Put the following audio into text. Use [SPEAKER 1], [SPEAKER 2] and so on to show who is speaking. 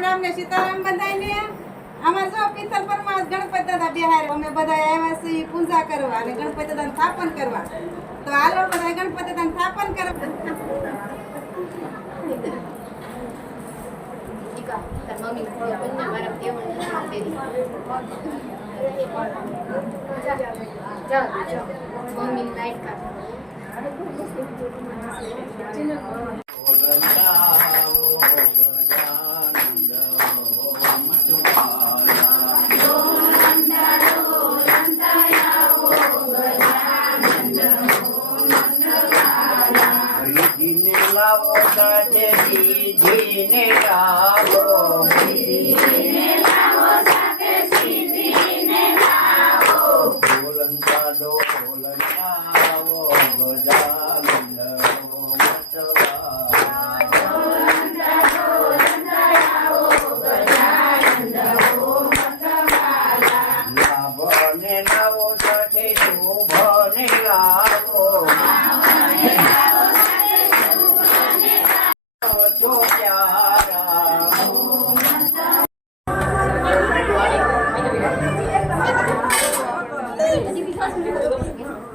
[SPEAKER 1] રામ સીતારામ બધાને અમાર જો પિત્તલ પરમાં ગણપતિ દાદા બિહાર અમે બધા આવ્યા છીએ પૂજા કરવા અને ગણપતિ દાદાનું સ્થાપન કરવા તો હાલો બધા ગણપતિ દાદાનું સ્થાપન કરવા
[SPEAKER 2] મમ્મી બંને મારા લાઈટ કાઢ
[SPEAKER 3] જીને લાવો. જીને લાવો બોલંતા ડો બોલંતાવો ગજાનંદ. ઊભો નીકળાવો